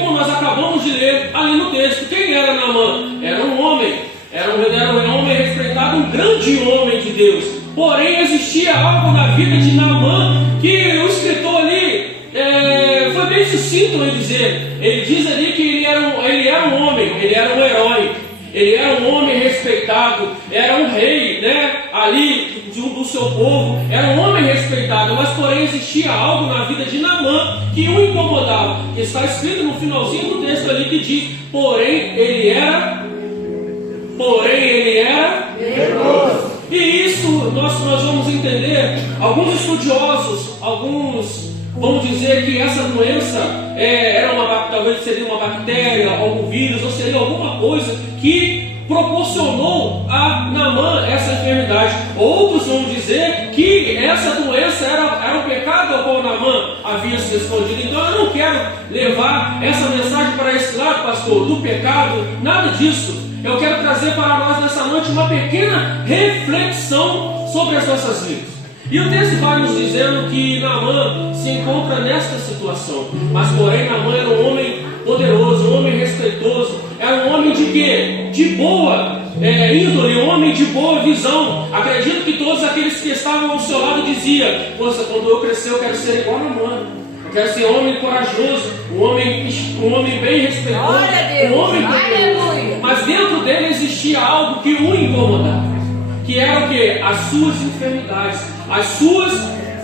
como nós acabamos de ler ali no texto, quem era Naamã? Era um homem, era um homem respeitado, um grande homem de Deus. Porém, existia algo na vida de Naamã que o escritor ali foi bem sucinto em dizer. Ele diz ali que ele era um homem, ele era um herói, ele era um homem respeitado, era um rei, né, ali do seu povo, era um homem respeitado, mas porém existia algo na vida de Naamã que o incomodava, que está escrito no finalzinho do texto ali que diz, porém ele era leproso. E isso nós vamos entender, alguns estudiosos, vamos dizer que essa doença talvez seria uma bactéria, algum vírus, ou seria alguma coisa que proporcionou a Naamã essa enfermidade. Outros vão dizer que essa doença era um pecado ao qual Naamã havia se escondido. Então eu não quero levar essa mensagem para esse lado, pastor, do pecado, nada disso. Eu quero trazer para nós nessa noite uma pequena reflexão sobre as nossas vidas. E o texto vai nos dizendo que Naamã se encontra nesta situação. Mas porém Naamã era um homem poderoso, um homem respeitoso. Era um homem de quê? De boa índole, um homem de boa visão. Acredito que todos aqueles que estavam ao seu lado diziam: poxa, quando eu crescer eu quero ser igual a Naamã. Eu quero ser um homem corajoso, um homem bem respeitoso, um homem poderoso. Mas dentro dele existia algo que o incomodava, que era o quê? As suas enfermidades, as suas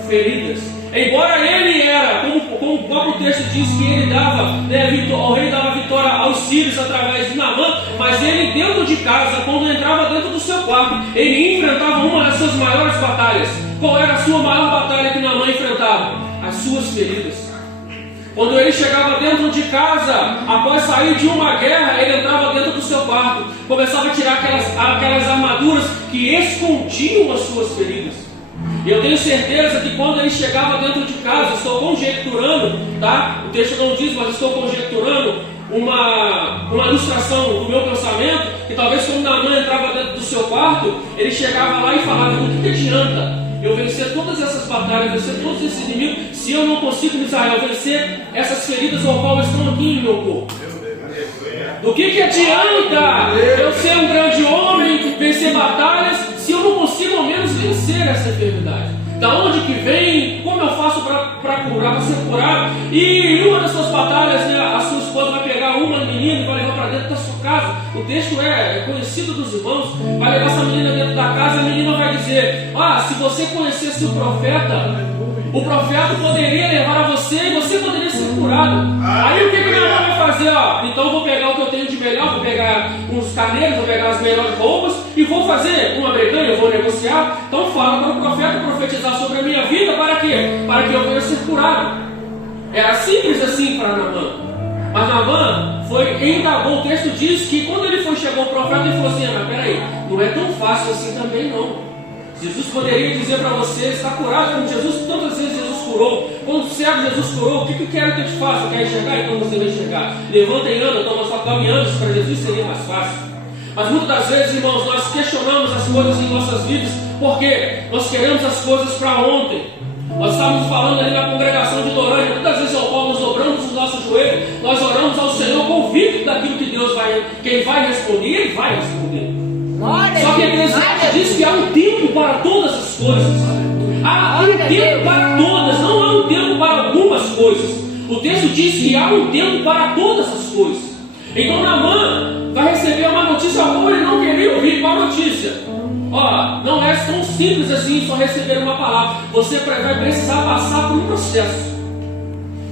feridas. Embora ele era, como o próprio texto diz, que ele dava, o rei dava vitória aos sírios através de Naamã, mas ele dentro de casa, quando entrava dentro do seu quarto, ele enfrentava uma das suas maiores batalhas. Qual era a sua maior batalha que Naamã enfrentava? As suas feridas. Quando ele chegava dentro de casa, após sair de uma guerra, ele entrava dentro do seu quarto, começava a tirar aquelas armaduras que escondiam as suas feridas. E eu tenho certeza que quando ele chegava dentro de casa, estou conjecturando, tá? O texto não diz, mas estou conjecturando uma ilustração do meu pensamento, que talvez quando Naamã entrava dentro do seu quarto, ele chegava lá e falava: o que adianta eu vencer todas essas batalhas, vencer todos esses inimigos, se eu não consigo, Israel, vencer essas feridas ao qual estão aqui em meu corpo? Do que adianta eu ser um grande homem, vencer batalhas, se eu não consigo ao menos vencer essa enfermidade? Da onde que vem? Como eu faço para curar, para ser curado? E em uma das suas batalhas, né, a sua esposa vai pegar uma menina e vai levar para dentro da sua casa. O texto é conhecido dos irmãos. Vai levar essa menina dentro da casa e a menina vai dizer: se você conhecesse o profeta poderia levar a você e você poderia ser curado. Aí o que minha mãe vai fazer? Então eu vou pegar o que eu tenho de melhor, vou pegar uns carneiros, vou pegar as melhores roupas e vou fazer uma breganha, eu vou negociar. Então fala para o profeta profetizar sobre a minha vida, para quê? Para que eu venha ser curado. Era simples assim para Naamã. Mas Naamã indagou. O texto diz que quando ele chegou ao profeta, ele falou assim: mas peraí, não é tão fácil assim também não. Jesus poderia dizer para você: está curado, como Jesus, tantas vezes Jesus curou. Quando o cego Jesus curou, o que eu quero que eu te faça? Quer enxergar? Então você vai enxergar. Levanta e anda, toma sua cama e anda. Para Jesus seria mais fácil. Mas muitas das vezes, irmãos, nós questionamos as coisas em nossas vidas, porque nós queremos as coisas para ontem. Nós estávamos falando ali na congregação de Lorânia, muitas vezes ao qual nós dobramos os nossos joelhos, nós oramos ao Senhor convicto daquilo que Deus que Ele vai responder, e Ele vai responder. Só que a Eclesiastes diz que há um tempo para todas as coisas. Há um tempo para todas, não há um tempo para algumas coisas. O texto diz que há um tempo para todas as coisas. Então Naamã vai receber uma notícia a qual ele não queria ouvir. Qual notícia? Não é tão simples assim só receber uma palavra. Você vai precisar passar por um processo.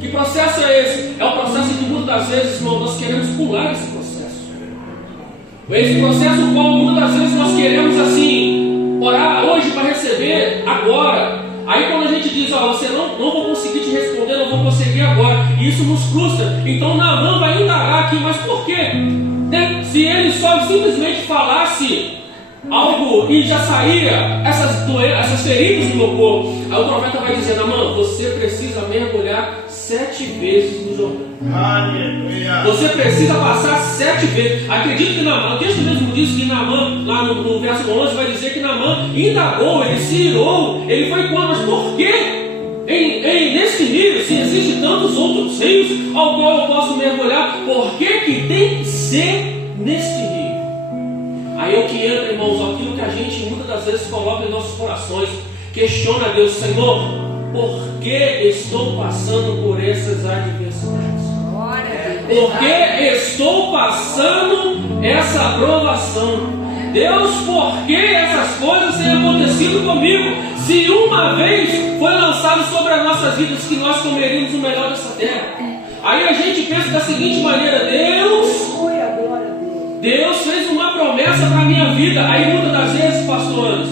Que processo é esse? É o processo que muitas das vezes, irmão, nós queremos pular esse processo. Esse processo no qual muitas das vezes nós queremos assim, orar hoje para receber agora. Aí quando a gente diz: você não vou conseguir te responder, não vou conseguir agora, e isso nos frustra. Então Naamã vai indagar aqui: mas por quê? Se ele só simplesmente falasse algo e já saía essas feridas do meu corpo. Aí o profeta vai dizer: Naamã, você precisa mergulhar 7 vezes no Jordão. Você precisa passar 7 vezes. Acredito que Naamã, o texto mesmo diz que Naamã, lá no verso 11, vai dizer que Naamã indagou, ele se irou, ele foi contra. Mas por quê? nesse rio, se existem tantos outros rios ao qual eu posso mergulhar, por que tem que ser neste rio? Aí é o que entra, irmãos, aquilo que a gente muitas das vezes coloca em nossos corações, questiona a Deus: Senhor, por que estou passando por essas adversidades? Por que estou passando essa provação? Deus, por que essas coisas têm acontecido comigo? Se uma vez foi lançado sobre as nossas vidas que nós comeríamos o melhor dessa terra. Aí a gente pensa da seguinte maneira: Deus fez uma promessa para a minha vida. Aí muitas das vezes, pastores,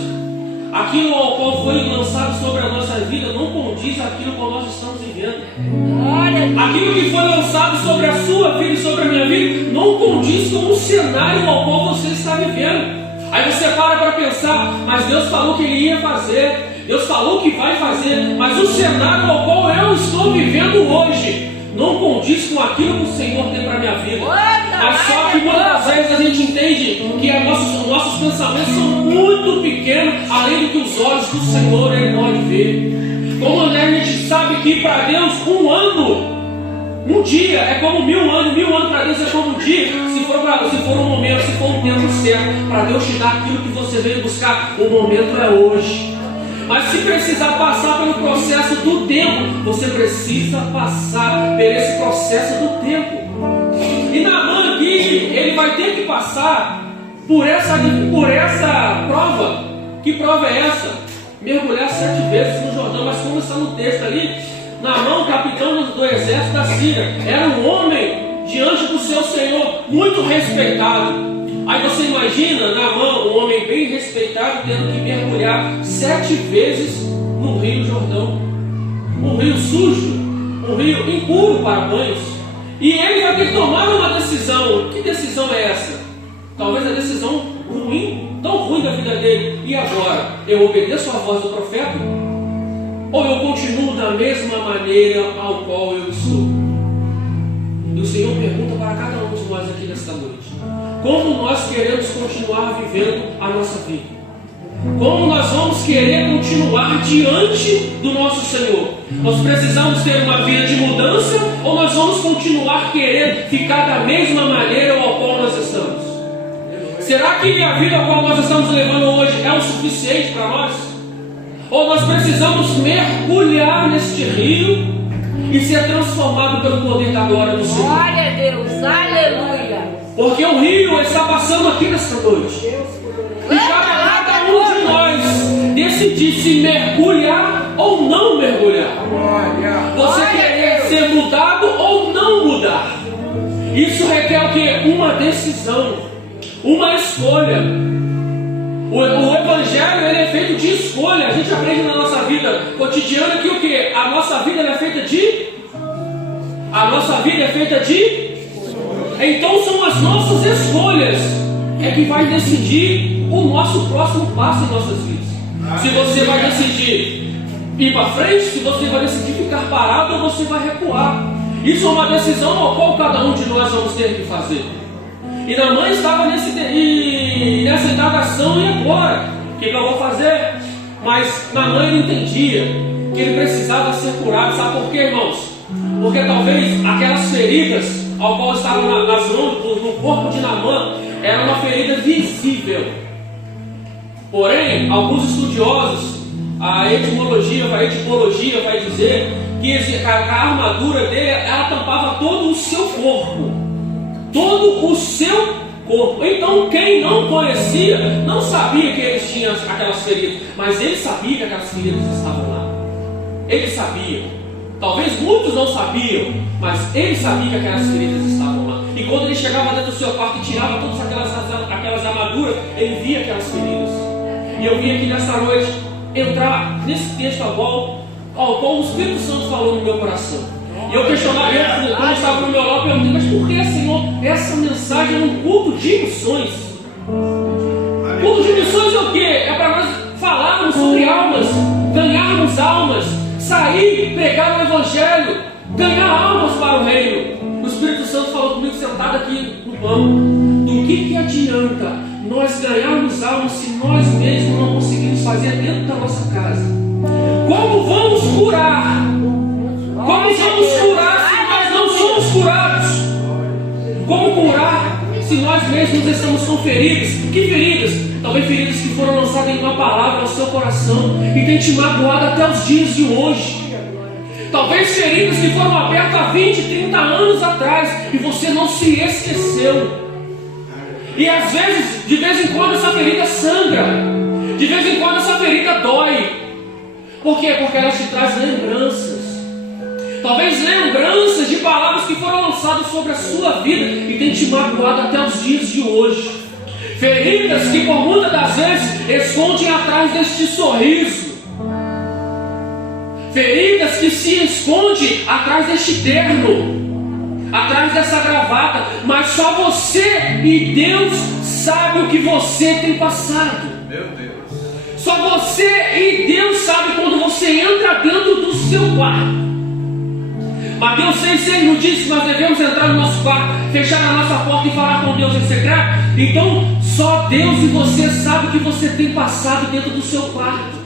aquilo ao qual foi lançado sobre a nossa vida não condiz aquilo que nós estamos vivendo. Aquilo que foi lançado sobre a sua vida e sobre a minha vida não condiz com o cenário ao qual você está vivendo. Aí você para pensar: mas Deus falou que Ele ia fazer, Deus falou que vai fazer, mas o cenário ao qual eu estou vivendo hoje não condiz com aquilo que o Senhor tem para a minha vida. Mas só que muitas vezes a gente entende que nossos pensamentos são muito pequenos, além do que os olhos do Senhor Ele pode ver. Como a gente sabe que para Deus um dia é como 1000 anos, 1000 anos para Deus é como um dia. Se for um momento, se for um tempo certo, para Deus te dar aquilo que você veio buscar, o momento é hoje. Mas se precisar passar pelo processo do tempo, você precisa passar por esse processo do tempo. E Naamã aqui, ele vai ter que passar por essa prova. Que prova é essa? Mergulhar 7 vezes no Jordão. Mas como está no texto ali, Naamã, capitão do exército da Síria, era um homem diante do seu Senhor, muito respeitado. Aí você imagina Naamã, um homem bem respeitado, tendo que mergulhar 7 vezes no Rio Jordão. Um rio sujo, um rio impuro para banhos. E ele vai ter que tomar uma decisão. Que decisão é essa? Talvez a decisão ruim, tão ruim da vida dele. E agora? Eu obedeço à voz do profeta? Ou eu continuo da mesma maneira ao qual eu estou? E o Senhor pergunta para cada um de nós aqui nesta noite: como nós queremos continuar vivendo a nossa vida? Como nós vamos querer continuar diante do nosso Senhor? Nós precisamos ter uma vida de mudança, ou nós vamos continuar querendo ficar da mesma maneira ao qual nós estamos? Será que a vida a qual nós estamos levando hoje é o suficiente para nós? Ou nós precisamos mergulhar neste rio e ser transformado pelo poder da glória do Senhor? Glória a Deus, aleluia. Porque o rio está passando aqui nesta noite. E cada um de nós decidir se mergulhar ou não mergulhar. Você quer ser mudado ou não mudar. Isso requer o quê? Uma decisão, uma escolha. O Evangelho ele é feito de escolha. A gente aprende na nossa vida cotidiana que o quê? A nossa vida é feita de... Então são as nossas escolhas que vai decidir o nosso próximo passo em nossas vidas. Se você vai decidir ir para frente, se você vai decidir ficar parado ou você vai recuar. Isso é uma decisão ao qual cada um de nós vamos ter que fazer. E Naamã estava nessa indagação: e agora? O que eu vou fazer? Mas Naamã ele entendia que ele precisava ser curado. Sabe por quê, irmãos? Porque talvez aquelas feridas ao qual estavam nas mãos, no corpo de Naamã, era uma ferida visível. Porém, alguns estudiosos, a etimologia vai dizer que a armadura dele, ela tampava todo o seu corpo. Todo o seu corpo. Então quem não conhecia, não sabia que eles tinham aquelas feridas, mas ele sabia que aquelas feridas estavam lá. Ele sabia. Talvez muitos não sabiam, mas ele sabia que aquelas feridas estavam lá. E quando ele chegava dentro do seu quarto e tirava todas aquelas armaduras, ele via aquelas feridas. E eu vim aqui nessa noite entrar nesse texto ao qual o Espírito Santo falou no meu coração. E eu questionava, quando estava no meu lado, eu perguntei: mas por que, Senhor, essa mensagem é um culto de missões? Culto de missões é o quê? É para nós falarmos sobre almas, ganharmos almas, sair, pregar o Evangelho, ganhar almas para o reino. O Espírito Santo falou comigo sentado aqui no banco: do que adianta nós ganharmos almas se nós mesmos não conseguimos fazer dentro da nossa casa? Como vamos curar? Como vamos curar se nós não somos curados? Como curar se nós mesmos estamos com feridas? Que feridas? Talvez feridas que foram lançadas em uma palavra ao seu coração e tem te magoado até os dias de hoje. Talvez feridas que foram abertas há 20, 30 anos atrás e você não se esqueceu. E às vezes, de vez em quando essa ferida sangra. De vez em quando essa ferida dói. Por quê? Porque ela te traz lembranças. Talvez lembranças de palavras que foram lançadas sobre a sua vida e tem te magoado até os dias de hoje. Feridas que por muitas das vezes escondem atrás deste sorriso. Feridas que se escondem atrás deste terno, atrás dessa gravata. Mas só você e Deus sabe o que você tem passado. Meu Deus. Só você e Deus sabe quando você entra dentro do seu quarto. Mateus 6,6 nos diz que nós devemos entrar no nosso quarto, fechar a nossa porta e falar com Deus em secreto. Então, só Deus e você sabe o que você tem passado dentro do seu quarto.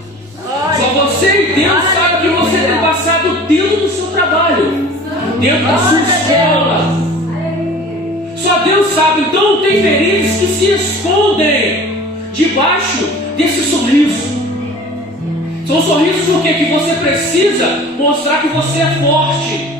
Só você e Deus sabe o que você tem passado dentro do seu trabalho, dentro da sua escola. Só Deus sabe. Então, tem feridas que se escondem debaixo desse sorriso. São sorrisos porque que você precisa mostrar que você é forte.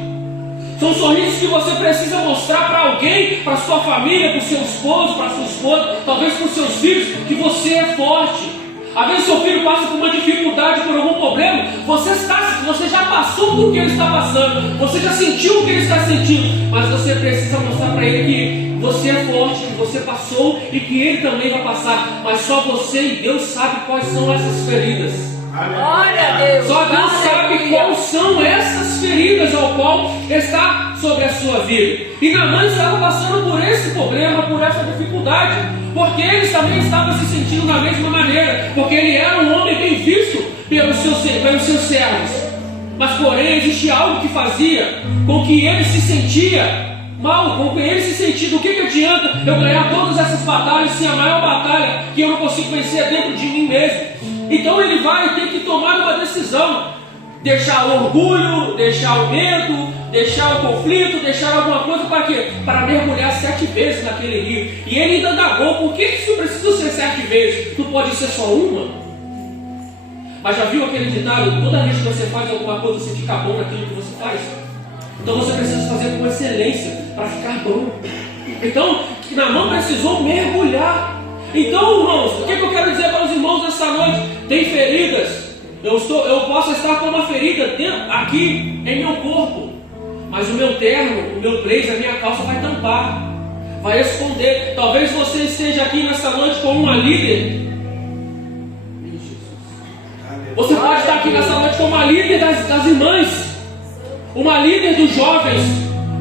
São sorrisos que você precisa mostrar para alguém, para sua família, para o seu esposo, para sua esposa, talvez para os seus filhos, que você é forte. Às vezes seu filho passa por uma dificuldade, por algum problema, você já passou por o que ele está passando, você já sentiu o que ele está sentindo, mas você precisa mostrar para ele que você é forte, que você passou e que ele também vai passar. Mas só você e Deus sabe quais são essas feridas. Glória a Deus. Só Deus sabe quais são essas feridas ao qual está sobre a sua vida. E Naamã estava passando por esse problema, por essa dificuldade, porque ele também estava se sentindo da mesma maneira, porque ele era um homem bem visto pelos seus servos. Mas porém existia algo que fazia com que ele se sentia mal, com que ele se sentia. Do que adianta eu ganhar todas essas batalhas se a maior batalha que eu não consigo vencer é dentro de mim mesmo? Então ele vai ter que tomar uma decisão: deixar o orgulho, deixar o medo, deixar o conflito, deixar alguma coisa para quê? Para mergulhar 7 vezes naquele rio. E ele ainda indagou: por que isso precisa ser 7 vezes? Não pode ser só uma? Mas já viu aquele ditado: toda vez que você faz alguma coisa você fica bom naquilo que você faz? Então você precisa fazer com excelência para ficar bom. Então Naamã precisou mergulhar. Então, irmãos, o que eu quero dizer para os irmãos nessa noite? Tem feridas. Eu posso estar com uma ferida aqui em meu corpo, mas o meu terno, o meu blazer, a minha calça vai tampar, vai esconder. Talvez você esteja aqui nessa noite com uma líder. Você pode estar aqui nessa noite com uma líder das irmãs, uma líder dos jovens,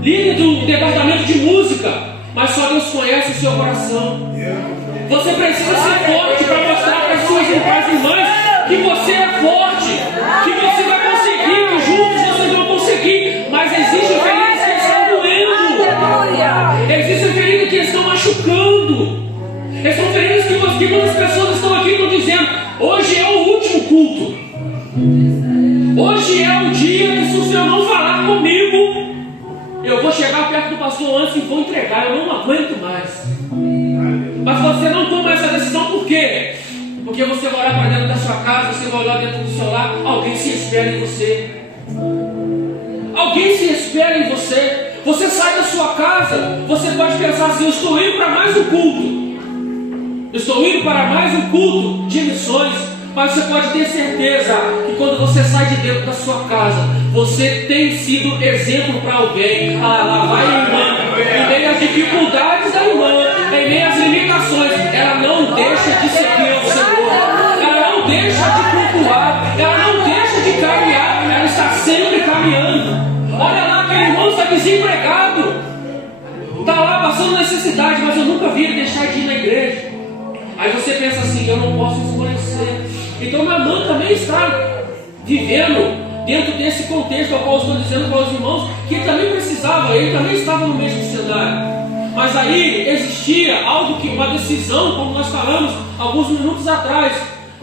líder do departamento de música, mas só Deus conhece o seu coração. Você precisa ser forte para mostrar para as suas irmãs que você é forte, que você vai conseguir, que juntos vocês vão conseguir. Mas existem feridas que estão doendo, existem feridas que estão machucando, são feridas que muitas pessoas estão aqui e estão dizendo: hoje é o último culto, hoje é o dia que se o Senhor não falar comigo, eu vou chegar perto do pastor antes e vou entregar, eu não aguento mais. Mas você não toma essa decisão por quê? Porque você vai olhar para dentro da sua casa, você vai olhar dentro do seu lar, alguém se espera em você. Alguém se espera em você. Você sai da sua casa, você pode pensar assim: eu estou indo para mais um culto. Eu estou indo para mais um culto de missões. Mas você pode ter certeza que quando você sai de dentro da sua casa, você tem sido exemplo para alguém. Ah, lá vai a irmã, em meio às dificuldades da irmã, em meio às limitações, ela não deixa de seguir ao Senhor, ela não deixa de cultuar, ela não deixa de caminhar, ela está sempre caminhando. Olha lá, aquele irmão está desempregado, está lá passando necessidade, mas eu nunca vi ele deixar de ir na igreja. Aí você pensa assim: eu não posso esmorecer. Então Naamã também está vivendo dentro desse contexto ao qual eu estou dizendo para os irmãos que ele também precisava, ele também estava no mesmo cenário. Mas aí existia algo que, uma decisão, como nós falamos alguns minutos atrás,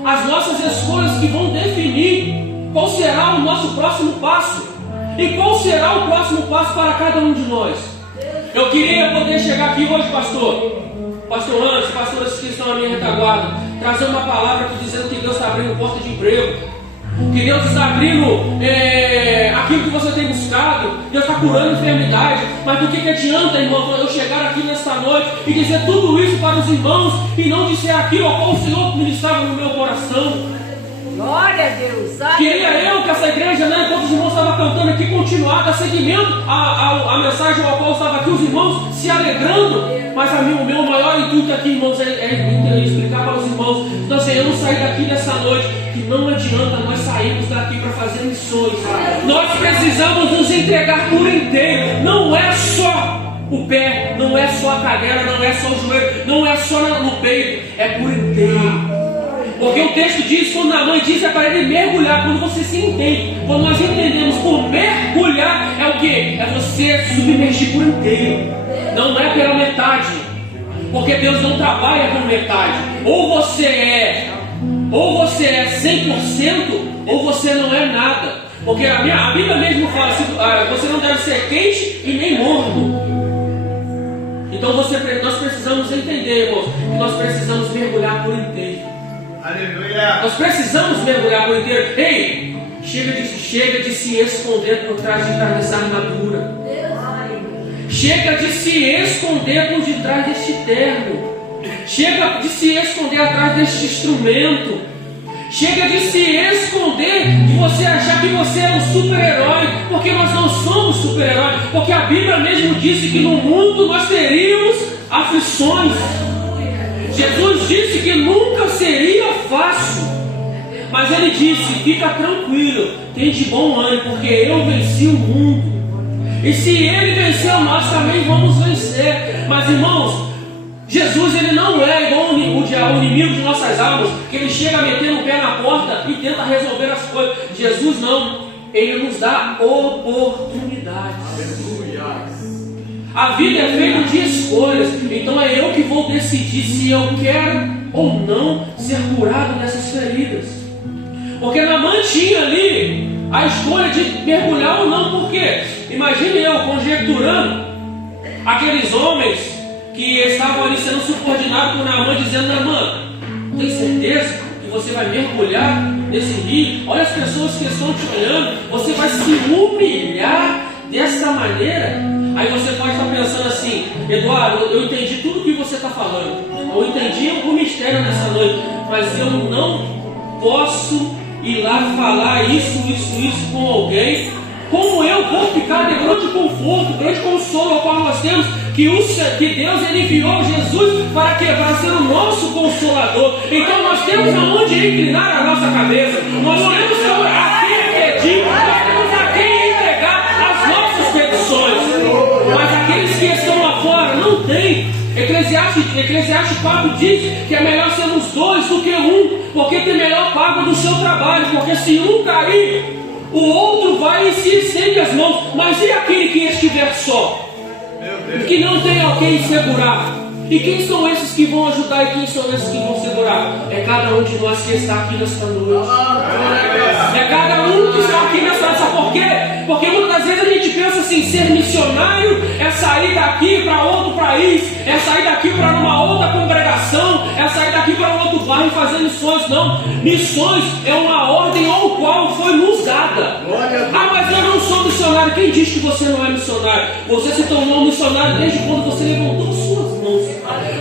as nossas escolhas que vão definir Qual será o nosso próximo passo? E qual será o próximo passo para cada um de nós? Eu queria poder chegar aqui hoje, pastor Anderson, pastores que estão na minha retaguarda, trazer uma palavra aqui dizendo que Deus está abrindo porta de emprego, que Deus está abrindo aquilo que você tem buscado, Deus está curando enfermidade. Mas do que adianta, irmão, eu chegar aqui nesta noite e dizer tudo isso para os irmãos e não dizer aquilo ao qual o Senhor ministrava no meu coração? Glória a Deus. Queria eu que essa igreja, enquanto os irmãos estavam cantando aqui, continuar, dar seguimento à mensagem ao qual estava aqui, os irmãos se alegrando. Mas o meu maior intuito aqui, irmãos, é explicar para os irmãos. Então, assim, eu não saí daqui nessa noite, que não adianta nós sairmos daqui para fazer missões. Nós precisamos nos entregar por inteiro. Não é só o pé, não é só a cadera, não é só o joelho, não é só no peito, é por inteiro. Porque o texto diz, quando a mãe diz, é para ele mergulhar. Quando você se entende, quando nós entendemos por mergulhar, é o que? É você submergir por inteiro. Não é pela metade. Porque Deus não trabalha com metade. Ou você é 100%, ou você não é nada. Porque a Bíblia mesmo fala, você não deve ser quente e nem morno. Então nós precisamos entender, irmãos, que nós precisamos mergulhar por inteiro. Aleluia. Nós precisamos mergulhar por inteiro. Ei, chega de se esconder por trás dessa armadura. Chega de se esconder por detrás deste terno. Chega de se esconder atrás deste instrumento. Chega de se esconder, de você achar que você é um super-herói, porque nós não somos super-herói. Porque a Bíblia mesmo disse que no mundo nós teríamos aflições. Jesus disse que nunca seria fácil, mas ele disse, fica tranquilo, tem de bom ânimo, porque eu venci o mundo, e se ele venceu, nós também vamos vencer. Mas irmãos, Jesus ele não é igual o inimigo de nossas almas, que ele chega metendo o pé na porta e tenta resolver as coisas. Jesus não, ele nos dá oportunidades. A vida é feita de escolhas. Então é eu que vou decidir se eu quero ou não ser curado dessas feridas. Porque Naamã tinha ali a escolha de mergulhar ou não. Porque imagine eu conjecturando aqueles homens que estavam ali sendo subordinados por Naamã, dizendo: Naamã, tem certeza que você vai mergulhar nesse rio? Olha as pessoas que estão te olhando, você vai se humilhar dessa maneira? Aí você pode estar pensando assim: Eduardo, eu entendi tudo o que você está falando, eu entendi o mistério dessa noite, mas eu não posso ir lá falar isso com alguém. Como eu vou ficar de grande conforto, grande consolo ao qual nós temos, que Deus ele enviou Jesus para ser o nosso consolador. Então nós temos aonde inclinar a nossa cabeça, nós temos a quem pedir, nós temos a quem entregar as nossas petições. Mas aqueles que estão lá fora não têm. Eclesiastes 4 diz que é melhor sermos dois do que um, porque tem melhor paga do seu trabalho. Porque se um cair, o outro vai e se estende as mãos. Mas e aquele que estiver só? Que não tem alguém segurar? E quem são esses que vão ajudar e quem são esses que vão segurar? É cada um de nós que está aqui nesta noite. É cada um que está aqui nesta noite. Sabe por quê? Porque muitas vezes a gente pensa assim: ser missionário é sair daqui para outro país, é sair daqui para uma outra congregação, é sair daqui para um outro bairro e fazer missões. Não, missões é uma ordem ao qual foi nos dada. Ah, mas eu não sou missionário. Quem diz que você não é missionário? Você se tornou missionário desde quando você levantou suas mãos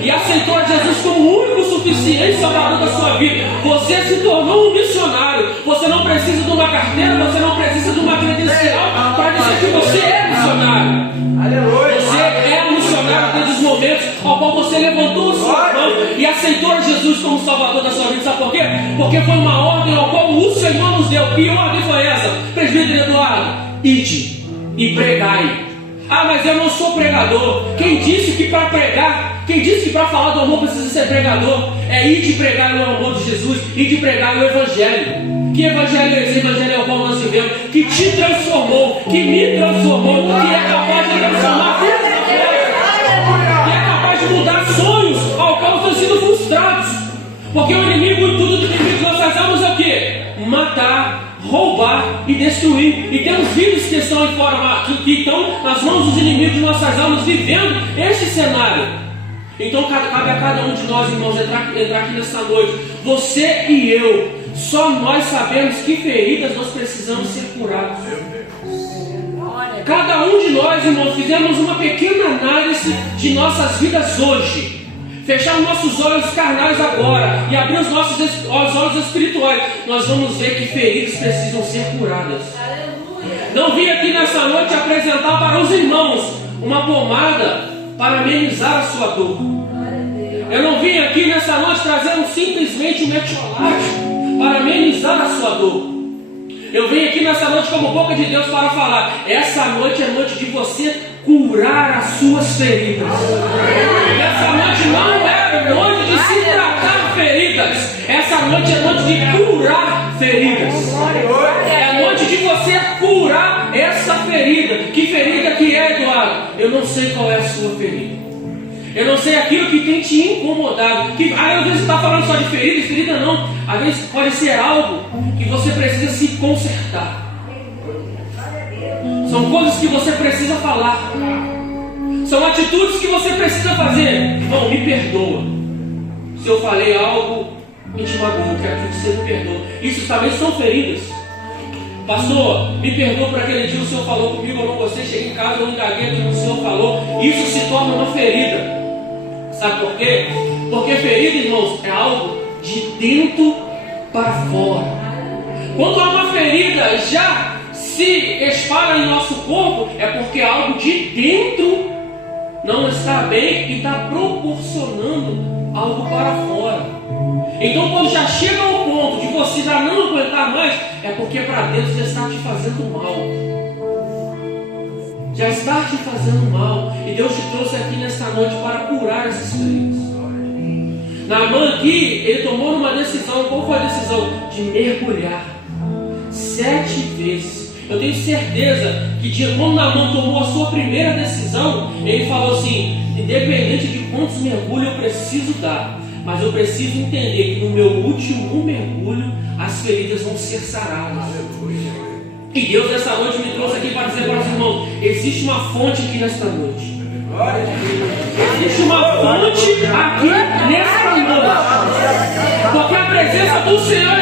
e aceitou a Jesus como o único suficiente salvador da sua vida. Você se tornou um missionário. Você não precisa de uma carteira, você não precisa de uma credencial para dizer que você é missionário. Você é um missionário desde os momentos ao qual você levantou suas mãos e aceitou a Jesus como salvador da sua vida. Sabe por quê? Porque foi uma ordem ao qual o Senhor nos deu. Que ordem foi essa? Presbítero Eduardo, ide e pregai. Ah, mas eu não sou pregador. Quem disse que para pregar, quem disse que para falar do amor precisa ser pregador? É ir de pregar o amor de Jesus, ir de pregar o Evangelho. Que Evangelho é esse? Evangelho é o qual nós vivemos, que te transformou, que me transformou, que é capaz de transformar vidas, que é capaz de mudar sonhos ao qual estão sendo frustrados. Porque o inimigo, tudo do inimigo de nossas almas é o quê? Matar, roubar e destruir. E temos vidas que estão em forma, que estão nas mãos dos inimigos de nossas almas, vivendo este cenário. Então cabe a cada um de nós, irmãos, entrar aqui nessa noite. Você e eu, só nós sabemos que feridas nós precisamos ser curados. Cada um de nós, irmãos, fizemos uma pequena análise de nossas vidas hoje. Fechar nossos olhos carnais agora e abrir os nossos olhos espirituais. Nós vamos ver que feridas precisam ser curadas. Não vim aqui nessa noite apresentar para os irmãos uma pomada para amenizar a sua dor. Eu não vim aqui nessa noite trazer simplesmente um metiolate para amenizar a sua dor. Eu vim aqui nessa noite como boca de Deus para falar: essa noite é noite de você curar as suas feridas. Essa noite não é noite de se tratar feridas. Essa noite é noite de curar feridas. É noite de você curar essa ferida. Que ferida que é, Eduardo? Eu não sei qual é a sua ferida. Eu não sei aquilo que tem te incomodado. Às vezes você está falando só de ferida, ferida não. Às vezes pode ser algo que você precisa se consertar. São coisas que você precisa falar. São atitudes que você precisa fazer. Irmão, me perdoa se eu falei algo que te magoou, quero que você me perdoe. Isso também são feridas. Pastor, me perdoa por aquele dia o Senhor falou comigo, eu não gostei, cheguei em casa, eu engaguei aquilo que o Senhor falou. Isso se torna uma ferida. Sabe por quê? Porque ferida, irmãos, é algo de dentro para fora. Quando há uma ferida já se espalha em nosso corpo, é porque algo de dentro não está bem e está proporcionando algo para fora. Então, quando já chega ao ponto de você já não aguentar mais, é porque para dentro já está te fazendo mal. Já está te fazendo mal. E Deus te trouxe aqui nesta noite para curar essas feridas. Naamã aqui, ele tomou uma decisão. Qual foi a decisão? De mergulhar 7 vezes. Eu tenho certeza que quando Naamã tomou a sua primeira decisão, ele falou assim: independente de quantos mergulhos eu preciso dar, mas eu preciso entender que no meu último mergulho as feridas vão ser saradas. E Deus nessa noite me trouxe aqui para dizer para os irmãos: existe uma fonte aqui nesta noite. Existe uma fonte aqui nesta noite. Porque a presença do Senhor